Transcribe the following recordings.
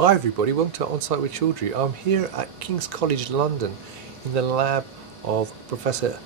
Hi everybody, welcome to On Site with Children. I'm here at King's College London in the lab of Professor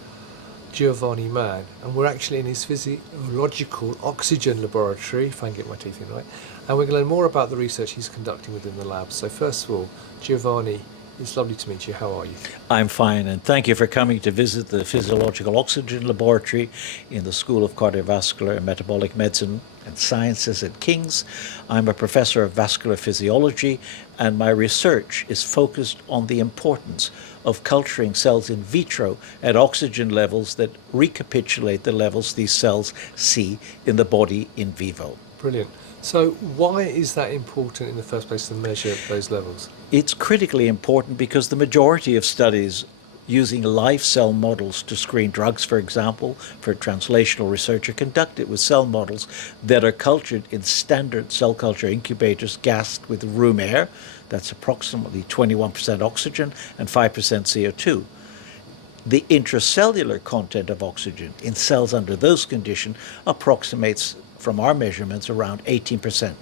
Giovanni Mann, and we're actually in his Physiological Oxygen Laboratory, if I can get my teeth in right, and we're going to learn more about the research he's conducting within the lab. So first of all, Giovanni, it's lovely to meet you. How are you? I'm fine, and thank you for coming to visit the Physiological Oxygen Laboratory in the School of Cardiovascular and Metabolic Medicine and Sciences at King's. I'm a professor of vascular physiology, and my research is focused on the importance of culturing cells in vitro at oxygen levels that recapitulate the levels these cells see in the body in vivo. Brilliant. So why is that important in the first place to measure those levels? It's critically important because the majority of studies using live cell models to screen drugs, for example, for translational research, are conducted with cell models that are cultured in standard cell culture incubators gassed with room air. That's approximately 21% oxygen and 5% CO2. The intracellular content of oxygen in cells under those conditions approximates, from our measurements, around 18%.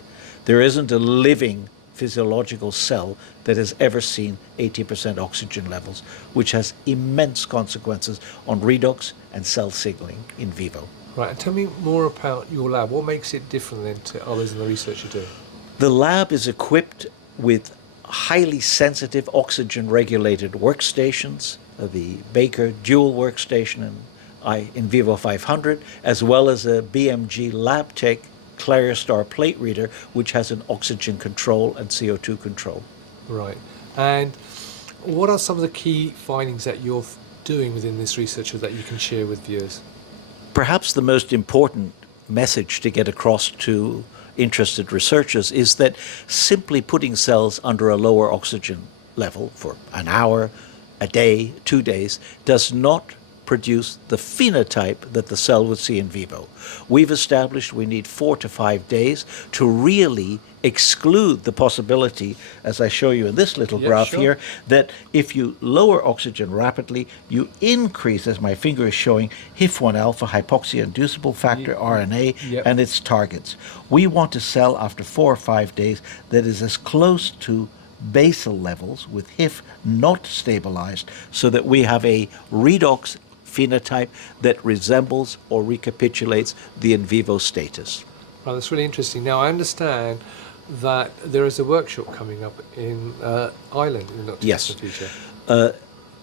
There isn't a living physiological cell that has ever seen 80% oxygen levels, which has immense consequences on redox and cell signaling in vivo. Right, and tell me more about your lab. What makes it different then to others in the research you do? The lab is equipped with highly sensitive oxygen-regulated workstations, the Baker dual workstation and in vivo 500, as well as a BMG LabTech Clariostar plate reader, which has an oxygen control and CO2 control. Right. And what are some of the key findings that you're doing within this research that you can share with viewers? Perhaps the most important message to get across to interested researchers is that simply putting cells under a lower oxygen level for an hour, a day, 2 days, does not produce the phenotype that the cell would see in vivo. We've established we need 4 to 5 days to really exclude the possibility, as I show you in this little graph here, that if you lower oxygen rapidly, you increase, as my finger is showing, HIF-1 alpha, hypoxia-inducible factor, RNA, and its targets. We want a cell after 4 or 5 days that is as close to basal levels with HIF not stabilized, so that we have a redox phenotype that resembles or recapitulates the in vivo status. Right, that's really interesting. Now, I understand that there is a workshop coming up in Ireland in the not too distant future.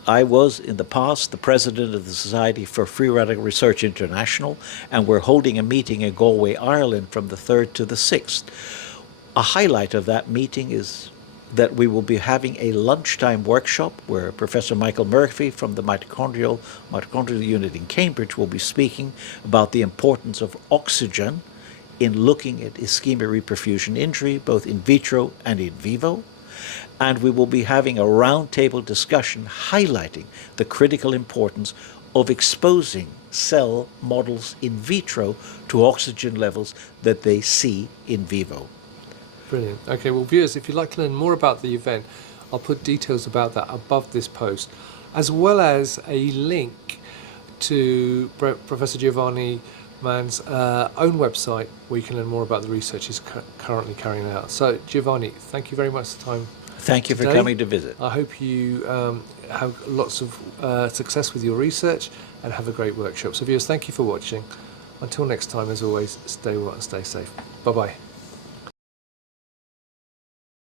I was in the past the president of the Society for Free Radical Research International, and we're holding a meeting in Galway, Ireland from the 3rd to the 6th. A highlight of that meeting is that we will be having a lunchtime workshop where Professor Michael Murphy from the mitochondrial unit in Cambridge will be speaking about the importance of oxygen in looking at ischemia-reperfusion injury, both in vitro and in vivo. And we will be having a roundtable discussion highlighting the critical importance of exposing cell models in vitro to oxygen levels that they see in vivo. Brilliant. Okay, well, viewers, if you'd like to learn more about the event, I'll put details about that above this post, as well as a link to Professor Giovanni Mann's own website, where you can learn more about the research he's currently carrying out. So, Giovanni, thank you very much for the time. Thank you for coming to visit. I hope you have lots of success with your research and have a great workshop. So, viewers, thank you for watching. Until next time, as always, stay well and stay safe. Bye-bye.